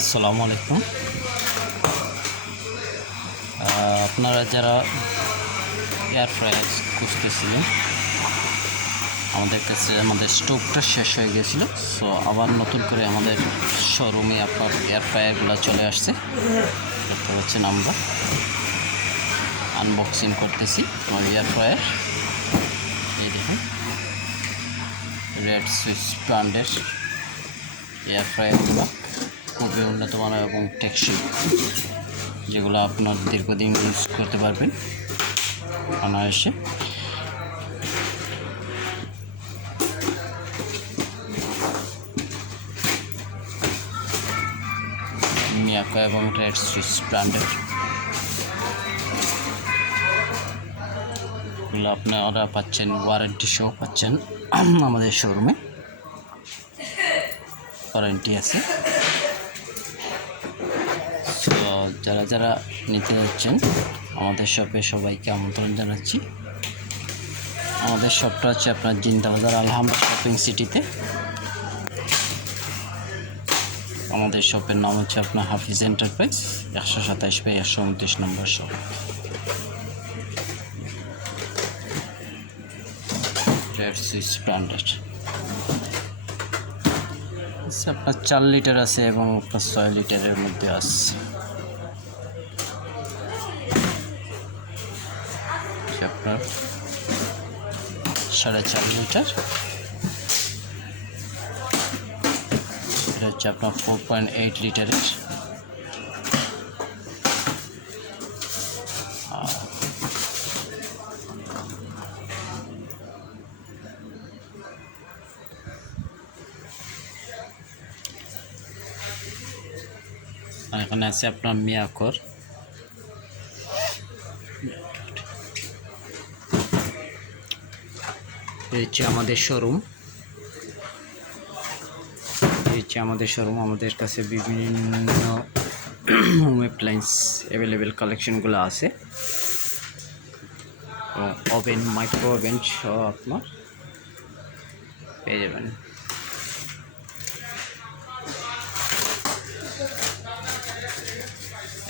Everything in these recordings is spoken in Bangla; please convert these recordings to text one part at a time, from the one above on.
আসসালামু আলাইকুম। আপনারা যারা এয়ার ফ্রায়ার খুঁজতেছিলেন, আমাদের কাছে আমাদের স্টোভটা শেষ হয়ে গেছিলো, সো আবার নতুন করে আমাদের শোরুমে আপনার এয়ার ফ্রায়ারগুলো চলে আসছে। দেখতে পাচ্ছেন আমরা আনবক্সিং করতেছি আমার এয়ার ফ্রায়ার। এই দেখুন রেড সুইচ ব্র্যান্ডের এয়ার ফ্রায়ারগুলো খুবই উন্নত মানের এবং টেকসই, যেগুলো আপনার দীর্ঘদিন ইউজ করতে পারবেন অনায়াসে। মিয়াকো এবং রেড সুইচ ব্র্যান্ডের এগুলো আপনারা পাচ্ছেন ওয়ারেন্টি সহ পাচ্ছেন আমাদের শোরুমে, ওয়ারেন্টি আছে। তো যারা যারা নিতে যাচ্ছেন আমাদের শপে সবাইকে আমন্ত্রণ জানাচ্ছি। আমাদের শপটা হচ্ছে আপনার জিন্দাবাজার আলহামরা শপিং সিটিতে। আমাদের শপের নাম হচ্ছে আপনার হাফিজ এন্টারপ্রাইজ, 127/129 নম্বর শপ। রেড সুইচ ব্র্যান্ডেড আপনার 4 লিটার আছে এবং আপনার 6 লিটারের মধ্যে আছে। আপনার 4.5 লিটার, এটা হচ্ছে আপনার 4.8 লিটারের। আর এখানে আছে আপনার মিয়াকোর, এই হচ্ছে আমাদের শোরুম। আমাদের কাছে বিভিন্ন হোম অ্যাপ্লায়েন্স অ্যাভেলেবেল কালেকশনগুলো আছে। ওভেন, মাইক্রো ওভেন সহ আপনার পেয়ে যাবেন।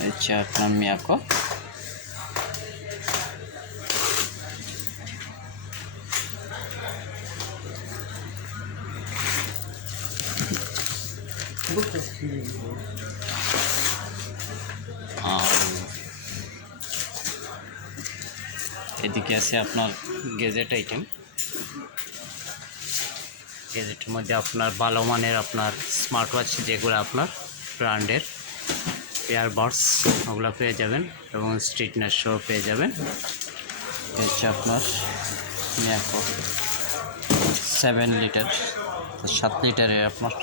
হচ্ছে আপনার মিয়াকো, এদিকে আছে আপনার গেজেট আইটেম। গেজেটের মধ্যে আপনার ভালো মানের আপনার স্মার্ট ওয়াচ, যেগুলো আপনার ব্র্যান্ডের ইয়ারবাডস, ওগুলো পেয়ে যাবেন এবং স্ট্রেটনার সহ পেয়ে যাবেন। হচ্ছে আপনার মিয়াকো 7 লিটার, 7 লিটারের আপনার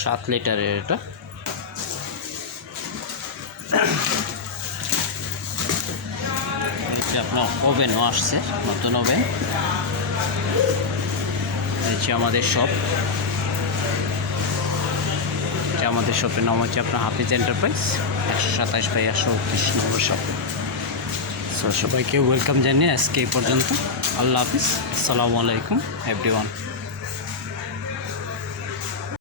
7 লিটারের এটা। আপনার ওভেনও আসছে, নতুন ওভেন। হচ্ছে আমাদের শপ, আমাদের শপের নাম হচ্ছে আপনার হাফিজ এন্টারপ্রাইজ, 127/129 নম্বর শপ। সো সবাইকে ওয়েলকাম জানিয়ে আজকে এই পর্যন্ত। আল্লাহ হাফিজ, আসসালামু আলাইকুম এভরিওয়ান।